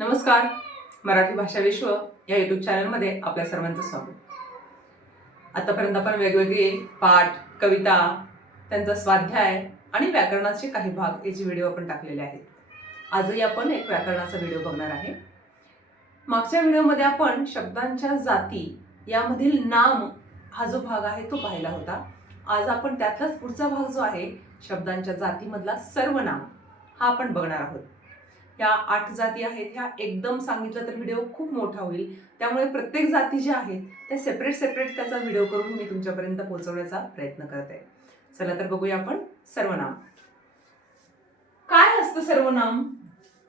नमस्कार. मराठी भाषा विश्व या यूट्यूब चॅनलमध्ये आपल्या सर्वांचं स्वागत. आतापर्यंत आपण वेगवेगळे पाठ, कविता, त्यांचा स्वाध्याय आणि व्याकरणाचे काही भाग याचे व्हिडिओ आपण टाकलेले आहेत. आजही आपण एक व्याकरणाचा व्हिडिओ बघणार आहे. मागच्या व्हिडिओमध्ये आपण शब्दांच्या जाती यामधील नाम हा जो भाग आहे तो पाहिला होता. आज आपण त्यातलाच पुढचा भाग जो आहे शब्दांच्या जातीमधला सर्वनाम हा आपण बघणार आहोत. ह्या 8 जाती आहेत. ह्या एकदम सांगितलं तर व्हिडिओ खूप मोठा होईल, त्यामुळे प्रत्येक जाती ज्या आहेत त्या सेपरेट त्याचा व्हिडिओ करून मी तुमच्यापर्यंत पोहोचवण्याचा प्रयत्न करते. चला तर बघूया आपण सर्वनाम. काय असतं सर्वनाम?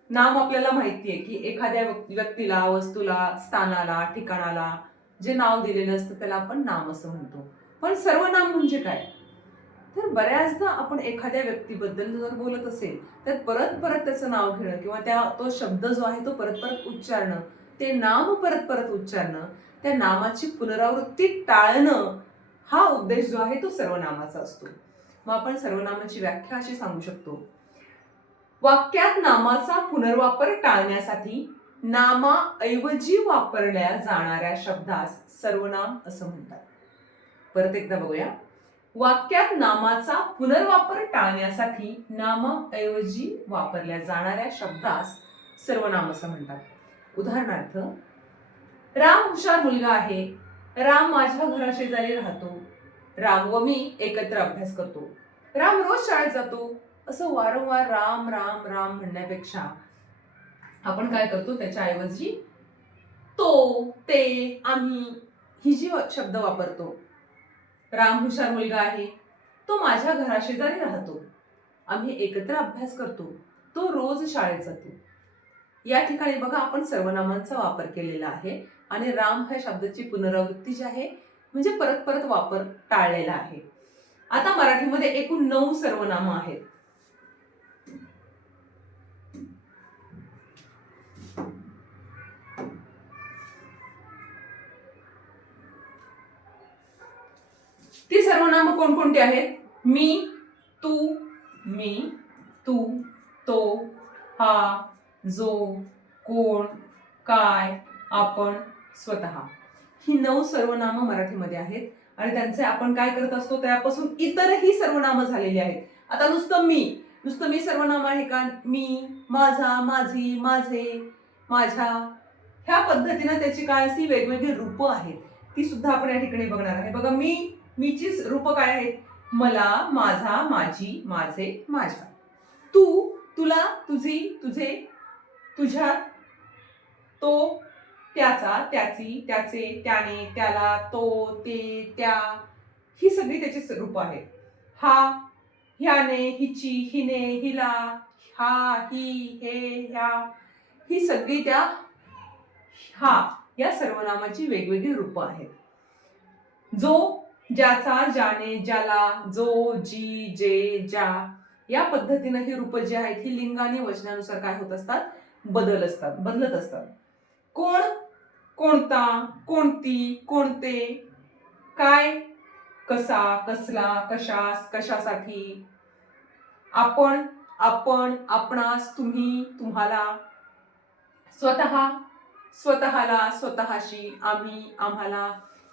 नाम आपल्याला माहिती आहे की एखाद्या व्यक्तीला, वस्तूला, स्थानाला, ठिकाणाला जे नाव दिलेलं असतं त्याला आपण नाम असं म्हणतो. पण सर्वनाम म्हणजे काय? तर बऱ्याचदा आपण एखाद्या व्यक्तीबद्दल जर बोलत असेल तर परत त्याचं नाव घेणं किंवा तो शब्द जो आहे तो परत उच्चारणं, ते नाम परत उच्चारणं, त्या नामाची पुनरावृत्ती टाळणं हा उद्देश जो आहे तो सर्वनामाचा असतो. मग आपण सर्वनामाची व्याख्या अशी सांगू शकतो. वाक्यात नामाचा पुनर्वापर टाळण्यासाठी नामाऐवजी वापरल्या जाणाऱ्या शब्दास सर्वनाम असं म्हणतात. परत एकदा बघूया. वाक्यात नामाचा पुनर्वापर टाळण्यासाठी नामाऐवजी वापरल्या जाणाऱ्या शब्दास सर्वनाम असं म्हणतात. उदाहरणार्थ, राम हुशार मुलगा आहे. राम माझ्या घराशेजारी राहतो. राम व मी एकत्र अभ्यास करतो. राम रोज शाळेत जातो. असं वारंवार राम राम राम म्हणण्यापेक्षा आपण काय करतो, त्याच्याऐवजी तो, ते, आम्ही ही जी शब्द वापरतो. राम हुशार मुलगा आहे. तो माझ्या घराशेजारी राहतो. आम्ही एकत्र अभ्यास करतो. तो रोज शाळेत जातो. या ठिकाणी बघा आपण सर्वनामांचा वापर केलेला आहे आणि राम ह्या शब्दाची पुनरावृत्ती जी आहे म्हणजे परत वापर टाळलेला आहे. आता मराठीमध्ये एकूण 9 सर्वनामं आहेत. ती सर्वनामं कोणकोणती आहेत? मी, तू, तो, हा, जो, कोण, काय, आपण, स्वतः ही 9 सर्वनामं मराठीमध्ये आहेत आणि त्यांचे आपण काय करत असतो त्यापासून इतरही सर्वनामं झालेली आहेत. आता नुसतं मी सर्वनाम आहे का? मी, माझा, माझी, माझे, माझ्या ह्या पद्धतीनं त्याची काय अशी वेगवेगळी रूपं आहेत. ती सुद्धा आपण या ठिकाणी बघणार आहे. बघा, मीची रूपं काय आहेत? मला, माझा, माझी, माझे, माझ्या. तू, तुला, तुझी, तुझे, तुझ्या, तो, त्याचा, त्याची, त्याचे, त्याने, त्याला, तो, ते, त्या ही सगळी त्याची रूपं आहेत. हा, ह्याने, हिची, हिने, हिला, हा, ही, हे, ह्या ही सगळी त्या हा या सर्वनामाची वेगवेगळी रूपं आहेत. जो, ज्याचा, ज्याने, ज्याला, जो, जी, जे, ज्या या पद्धतीनं ही रूपं जी आहेत ही लिंग आणि वचनानुसार काय होत असतात? बदलत असतात. कोण, कोणता, कोणती, कोणते, काय, कसा, कसला, कशास, कशासाठी, आपण, आपणास, तुम्ही, तुम्हाला, स्वतः, स्वतःला, स्वतःशी, आम्ही, आम्हाला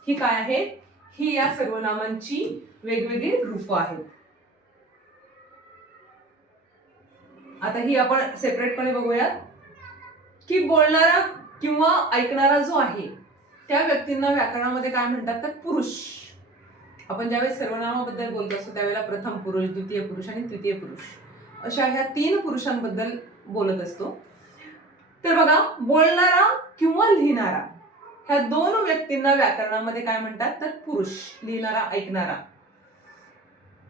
ही काय आहेत? ही या सर्वनामांची वेगवेगळी रूपं आहेत. आता ही आपण सेपरेटपणे बघूयात की बोलणारा किंवा ऐकणारा जो आहे त्या व्यक्तींना व्याकरणामध्ये काय म्हणतात तर पुरुष. आपण ज्यावेळेस सर्वनामाबद्दल बोलत असतो त्यावेळेला प्रथम पुरुष, द्वितीय पुरुष आणि तृतीय पुरुष अशा ह्या 3 पुरुषांबद्दल बोलत असतो. तर बघा, बोलणारा किंवा लिहिणारा ह्या 2 व्यक्तींना व्याकरणामध्ये काय म्हणतात तर पुरुष, लिहिणारा, ऐकणारा.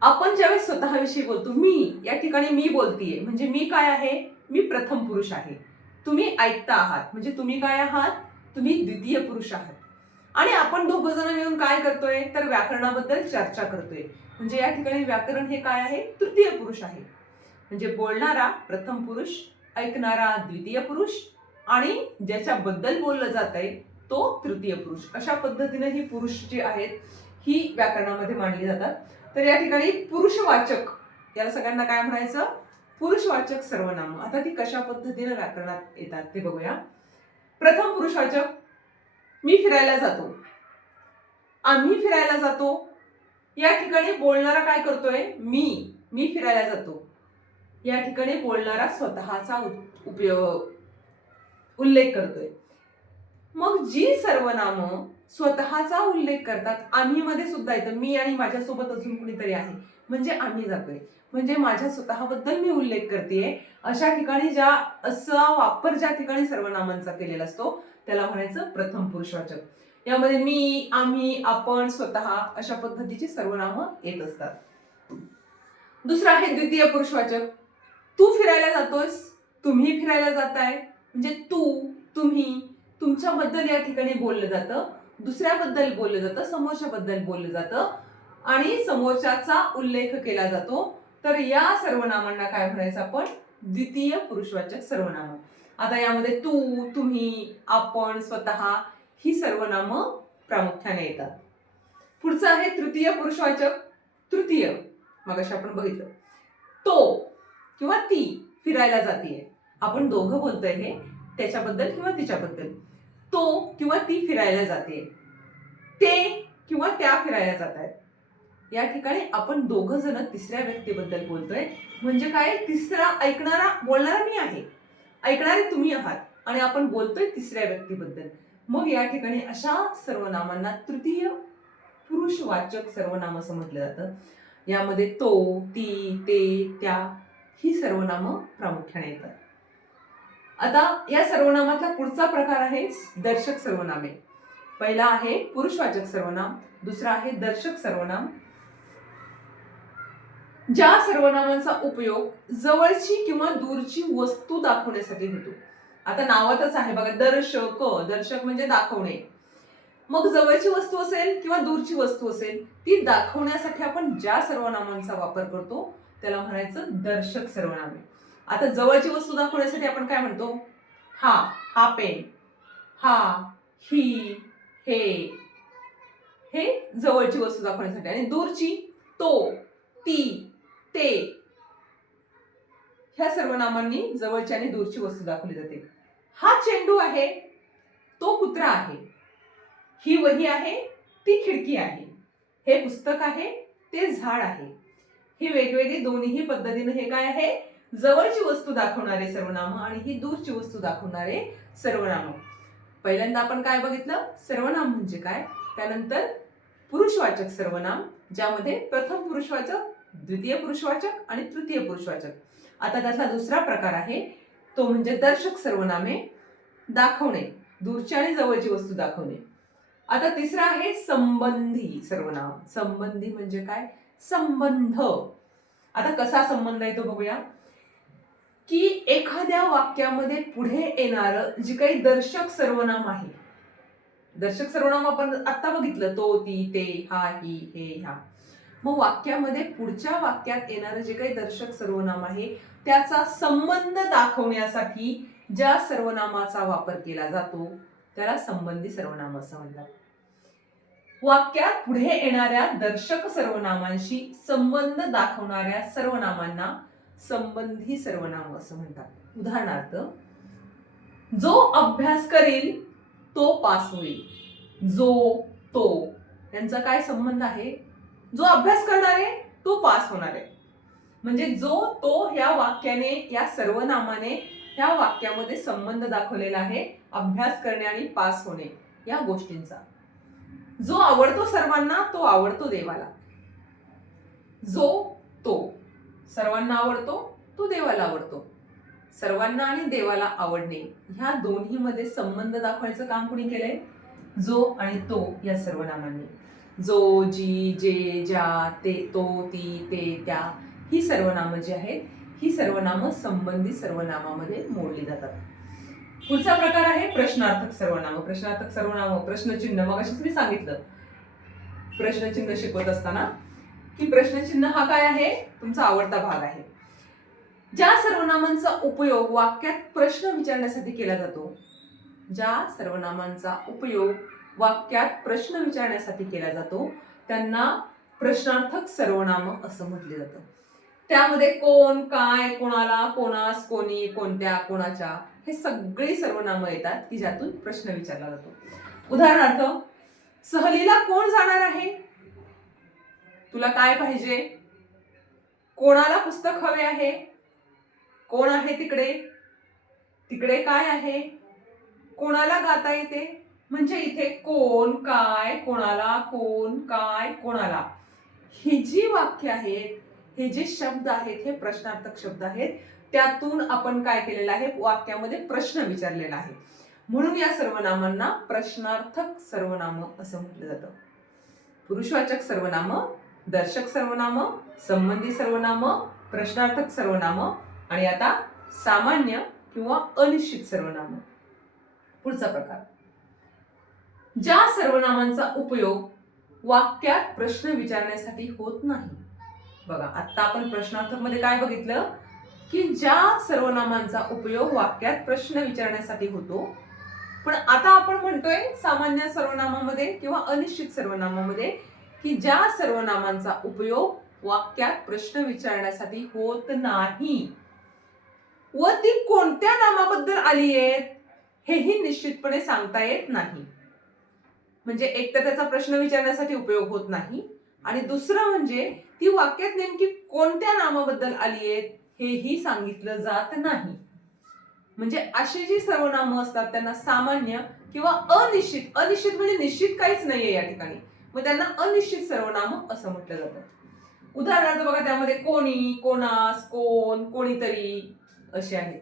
आपण ज्यावेळेस स्वतःविषयी बोलतो, मी या ठिकाणी मी बोलतीये म्हणजे मी काय आहे? मी प्रथम पुरुष आहे. तुम्ही ऐकता आहात म्हणजे तुम्ही काय आहात? तुम्ही द्वितीय पुरुष आहात. आणि आपण 2 जण मिळून काय करतोय तर व्याकरणाबद्दल चर्चा करतोय म्हणजे या ठिकाणी व्याकरण हे काय आहे? तृतीय पुरुष आहे. म्हणजे बोलणारा प्रथम पुरुष, ऐकणारा द्वितीय पुरुष आणि ज्याच्याबद्दल बोललं जातंय तो तृतीय पुरुष. अशा पद्धतीने ही पुरुष जी आहेत ही व्याकरणामध्ये मांडली जातात. तर या ठिकाणी पुरुषवाचक याला सगळ्यांना काय म्हणायचं पुरुषवाचक सर्वनाम. आता ती कशा पद्धतीने व्याकरणात येतात ते बघूया. प्रथम पुरुषवाचक, मी फिरायला जातो, आम्ही फिरायला जातो. या ठिकाणी बोलणारा काय करतोय? मी फिरायला जातो. या ठिकाणी बोलणारा स्वतःचा उल्लेख करतोय. मग जी सर्वनाम स्वतःचा उल्लेख करतात, आम्ही मध्ये सुद्धा येतं, मी आणि माझ्यासोबत अजून कुणीतरी आहे म्हणजे आम्ही जातोय, म्हणजे माझ्या स्वतःबद्दल मी उल्लेख करतेय. अशा ठिकाणी असा वापर ज्या ठिकाणी सर्वनामांचा केलेला असतो त्याला म्हणायचं प्रथम पुरुषवाचक. यामध्ये मी, आम्ही, आपण, स्वतः अशा पद्धतीची सर्वनामं येत असतात. दुसरं आहे द्वितीय पुरुषवाचक. तू फिरायला जातोयस, तुम्ही फिरायला जाताय, म्हणजे तू, तुम्ही, तुमच्याबद्दल या ठिकाणी बोललं जातं, दुसऱ्याबद्दल बोललं जातं, समोरच्याबद्दल बोललं जातं आणि समोरच्याचा उल्लेख केला जातो. तर या सर्वनामांना काय म्हणायचं आपण? द्वितीय पुरुषवाचक सर्वनाम. आता यामध्ये तू, तुम्ही, आपण, स्वतः ही सर्वनामं प्रामुख्याने येतात. पुढचं आहे तृतीय पुरुषवाचक. तृतीय, मगाशी आपण बघितलं, तो किंवा ती फिरायला जातीये. आपण दोघं बोलतोय हे त्याच्याबद्दल किंवा तिच्याबद्दल. तो किंवा ती फिरायला जाते, ते किंवा त्या फिरायला जात आहेत. या ठिकाणी आपण दोघं जण तिसऱ्या व्यक्तीबद्दल बोलतोय, म्हणजे काय? तिसरा ऐकणारा, बोलणारा मी आहे, ऐकणारे तुम्ही आहात आणि आपण बोलतोय तिसऱ्या व्यक्तीबद्दल. मग या ठिकाणी अशा सर्वनामांना तृतीय पुरुषवाचक सर्वनाम असं म्हटलं जातं. यामध्ये तो, ती, ते, त्या ही सर्वनामं प्रामुख्याने येतात. आता या सर्वनामाचा पुढचा प्रकार आहे दर्शक सर्वनामे. पहिला आहे पुरुषवाचक सर्वनाम, दुसरा आहे दर्शक सर्वनाम. ज्या सर्वनामांचा उपयोग जवळची किंवा दूरची वस्तू दाखवण्यासाठी होतो. आता नावातच आहे बघा, दर्शक. दर्शक म्हणजे दाखवणे. मग जवळची वस्तू असेल किंवा दूरची वस्तू असेल, ती दाखवण्यासाठी आपण ज्या सर्वनामांचा वापर करतो त्याला म्हणायचं दर्शक सर्वनामे. आता जवळची वस्तू दाखवण्यासाठी आपण काय म्हणतो? हा पेन, हा, ही, हे जवळची वस्तू दाखवण्यासाठी. आणि दूरची तो, ती, ते ह्या सर्वनामांनी जवळची आणि दूरची वस्तू दाखवली जाते. हा चेंडू आहे, तो कुत्रा आहे, ही वही आहे, ती खिडकी आहे, हे पुस्तक आहे, ते झाड आहे. ही वेगवेगळी दोन्ही पद्धतीने हे काय आहे? जवळची वस्तू दाखवणारे सर्वनाम आणि ही दूरची वस्तू दाखवणारे सर्वनाम. पहिल्यांदा आपण काय बघितलं? सर्वनाम म्हणजे काय, त्यानंतर पुरुषवाचक सर्वनाम, ज्यामध्ये प्रथम पुरुषवाचक, द्वितीय पुरुषवाचक आणि तृतीय पुरुषवाचक. आता त्यातला दुसरा प्रकार आहे तो म्हणजे दर्शक सर्वनामे, दाखवणे, दूरची आणि जवळची वस्तू दाखवणे. आता तिसरा आहे संबंधी सर्वनाम. संबंधी म्हणजे काय? संबंध. आता कसा संबंध आहे तो बघूया. की एखाद्या वाक्यामध्ये पुढे येणारं जे काही दर्शक सर्वनाम आहे, दर्शक सर्वनाम आपण आता बघितलं, तो, ती, ते, हा, ही, हे, ह्या. मग वाक्यामध्ये पुढच्या वाक्यात येणारं जे काही दर्शक सर्वनाम आहे त्याचा संबंध दाखवण्यासाठी ज्या सर्वनामाचा वापर केला जातो त्याला संबंधी सर्वनाम असं म्हणतात. वाक्यात पुढे येणाऱ्या दर्शक सर्वनामांशी संबंध दाखवणाऱ्या सर्वनामांना संबंधी सर्वनाम असं म्हणतात. उदाहरणार्थ, जो अभ्यास करेल तो पास होईल. जो, तो यांचा काय संबंध आहे? जो अभ्यास करणार आहे तो पास होणार आहे. म्हणजे जो, तो ह्या वाक्याने, या सर्वनामाने ह्या वाक्यामध्ये संबंध दाखवलेला आहे अभ्यास करणे आणि पास होणे या गोष्टींचा. जो आवडतो सर्वांना तो आवडतो देवाला. जो, तो सर्वांना आवडतो तो देवाला आवडतो. सर्वांना आणि देवाला आवडणे ह्या दोन्ही मध्ये संबंध दाखवायचं काम कोणी केलंय? जो आणि तो या सर्वनामांनी. जो, जी, जे, ज्या, ते, तो, ती, ते, त्या ही सर्वनामं जी आहेत ही सर्वनामं संबंधी सर्वनामामध्ये मोडली जातात. पुढचा प्रकार आहे प्रश्नार्थक सर्वनाम. प्रश्नार्थक सर्वनाम, प्रश्नचिन्ह. मग अशीच मी सांगितलं प्रश्नचिन्ह शिकवत असताना की प्रश्नचिन्ह हा काय आहे? तुमचा आवडता भाग आहे. ज्या सर्वनामांचा उपयोग वाक्यात प्रश्न विचारण्यासाठी केला जातो, ज्या सर्वनामांचा उपयोग वाक्यात प्रश्न विचारण्यासाठी केला जातो त्यांना प्रश्नार्थक सर्वनाम असं म्हटलं जातं. त्यामध्ये कोण, काय, कोणाला, कोणास, कोणी, कोणत्या, कोणाच्या हे सगळी सर्वनामं येतात की ज्यातून प्रश्न विचारला जातो. उदाहरणार्थ सहलीला कोण जाणार आहे? तुला काय पाहिजे? कोणाला पुस्तक हवे आहे? कोण आहे तिकडे? तिकडे काय आहे? कोणाला गाता येते? म्हणजे इथे कोण, काय, कोणाला, कोण, काय, कोणाला ही जी वाक्य आहेत, हे जे शब्द आहेत हे प्रश्नार्थक शब्द आहेत. त्यातून आपण काय केलेलं आहे, वाक्यामध्ये प्रश्न विचारलेला आहे. म्हणून या सर्वनामांना प्रश्नार्थक सर्वनाम असं म्हटलं जातं. पुरुषवाचक सर्वनाम, दर्शक सर्वनाम, संबंधी सर्वनाम, प्रश्नार्थक सर्वनाम आणि आता सामान्य किंवा अनिश्चित सर्वनाम. पुढचा प्रकार, ज्या सर्वनामांचा उपयोग वाक्यात प्रश्न विचारण्यासाठी होत नाही. बघा, आता आपण प्रश्नार्थक मध्ये काय बघितलं की ज्या सर्वनामांचा उपयोग वाक्यात प्रश्न विचारण्यासाठी होतो, पण आता आपण म्हणतोय सामान्य सर्वनामामध्ये किंवा अनिश्चित सर्वनामामध्ये की ज्या सर्वनामांचा उपयोग वाक्यात प्रश्न विचारण्यासाठी होत नाही व ती कोणत्या नामाबद्दल आली आहेत हेही निश्चितपणे सांगता येत नाही. म्हणजे एक तर त्याचा प्रश्न विचारण्यासाठी उपयोग होत नाही आणि दुसरं म्हणजे ती वाक्यात नेमकी कोणत्या नामाबद्दल आली आहेत हेही सांगितलं जात नाही. म्हणजे अशी जी सर्वनामं असतात त्यांना सामान्य किंवा अनिश्चित, अनिश्चित म्हणजे निश्चित काहीच नाहीये या ठिकाणी, मग त्यांना अनिश्चित सर्वनाम असं म्हटलं जातं. उदाहरणार्थ बघा, त्यामध्ये कोणी, कोणास, कोण, कोणीतरी असे आहेत.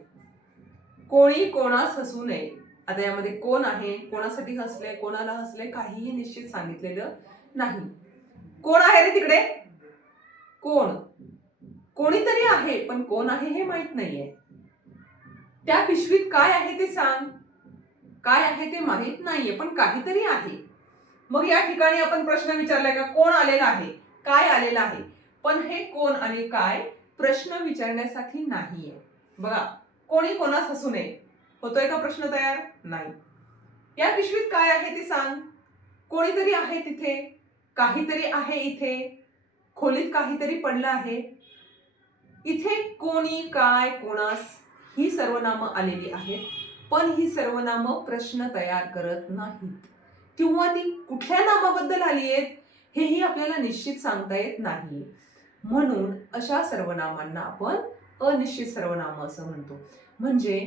कोणी कोणास हसू नये. आता यामध्ये कोण आहे, कोणासाठी हसले, कोणाला हसले काहीही निश्चित सांगितलेलं नाही. कोण आहे रे तिकडे? कोण? कोणीतरी आहे, पण कोण आहे हे माहित नाहीये. त्या पिशवीत काय आहे ते सांग. काय आहे ते माहित नाहीये, पण काहीतरी आहे. मग या ठिकाणी आपण प्रश्न विचारलाय का? कोण आलेला आहे, काय आलेला आहे, पण हे कोण आणि काय प्रश्न विचारण्यासाठी नाहीये. बघा, कोणी कोणास हसू नये होतोय का प्रश्न तयार? नाही. या पिशवीत काय आहे ते सांग. कोणीतरी आहे तिथे, काहीतरी आहे इथे, खोलीत काहीतरी पडलं आहे. इथे कोणी, काय, कोणास ही सर्वनामं आलेली आहेत, पण ही सर्वनामं प्रश्न तयार करत नाहीत किंवा ती कुठल्या नामाबद्दल आली आहेत हेही आपल्याला निश्चित सांगता येत नाही. म्हणून अशा सर्वनामांना आपण अनिश्चित सर्वनाम असं म्हणतो. म्हणजे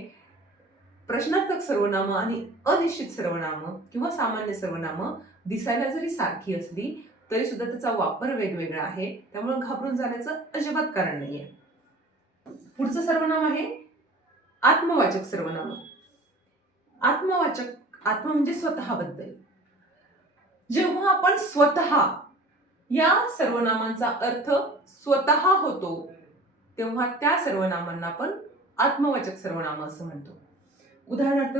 प्रश्नार्थक सर्वनाम आणि अनिश्चित सर्वनाम किंवा सामान्य सर्वनाम दिसायला जरी सारखी असली तरी सुद्धा त्याचा वापर वेगवेगळा आहे, त्यामुळे घाबरून जाण्याचं अजिबात कारण नाहीये. पुढचं सर्वनाम आहे आत्मवाचक सर्वनाम. आत्मवाचक, आत्म म्हणजे स्वतःबद्दल. जेव्हा आपण स्वतः या सर्वनामांचा अर्थ स्वतः होतो तेव्हा त्या सर्वनामांना आपण आत्मवाचक सर्वनाम असं म्हणतो. उदाहरणार्थ,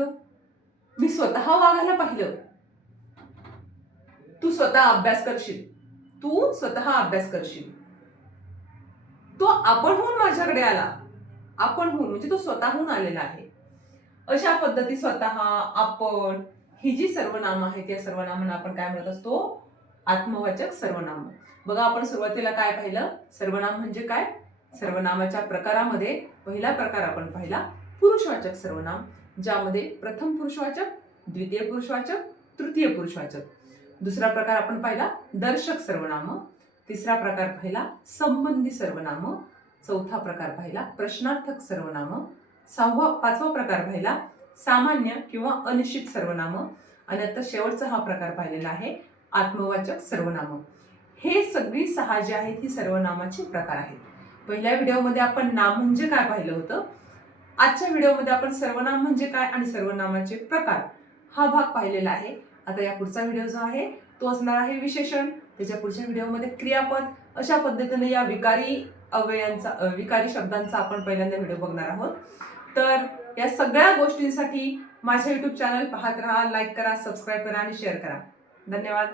मी स्वतः वाघाला पाहिलं. तू स्वतः अभ्यास करशील. तू स्वतः अभ्यास करशील. तो आपणहून माझ्याकडे आला. आपणहून म्हणजे तो स्वतःहून आलेला आहे. अशा पद्धती स्वतः, आपण ही जी सर्वनाम आहेत या सर्वनामांना आपण काय म्हणत असतो? आत्मवाचक सर्वनाम. बघा, आपण सुरुवातीला काय पाहिलं? सर्वनाम म्हणजे काय? सर्वनामाच्या प्रकारामध्ये पहिला प्रकार आपण पाहिला पुरुषवाचक सर्वनाम, ज्यामध्ये प्रथम पुरुषवाचक, द्वितीय पुरुषवाचक, तृतीय पुरुषवाचक. दुसरा प्रकार आपण पाहिला दर्शक सर्वनाम. तिसरा प्रकार पाहिला संबंधी सर्वनाम. चौथा प्रकार पाहिला प्रश्नार्थक सर्वनाम. पाचवा प्रकार पाहिला सामान्य किंवा अनिश्चित सर्वनाम. आणि आता शेवटचा हा प्रकार पाहिलेला आहे आत्मवाचक सर्वनाम. हे सगळी 6 जे आहेत ही सर्वनामाची प्रकार आहेत. पहिल्या व्हिडिओमध्ये आपण नाम म्हणजे काय पाहिलं होतं. आजच्या व्हिडिओमध्ये आपण सर्वनाम म्हणजे काय आणि सर्वनामाचे प्रकार हा भाग पाहिलेला आहे. आता या पुढचा व्हिडिओ जो आहे तो असणार आहे विशेषण. त्याच्या पुढच्या व्हिडिओमध्ये क्रियापद. अशा पद्धतीने या विकारी अव्ययांचा, विकारी शब्दांचा आपण पहिल्यांदा व्हिडिओ बघणार आहोत. तर या सगळ्या गोष्टींसाठी माझ्या YouTube चॅनल पाहत राहा, लाईक करा, सबस्क्राईब करा आणि शेअर करा. धन्यवाद.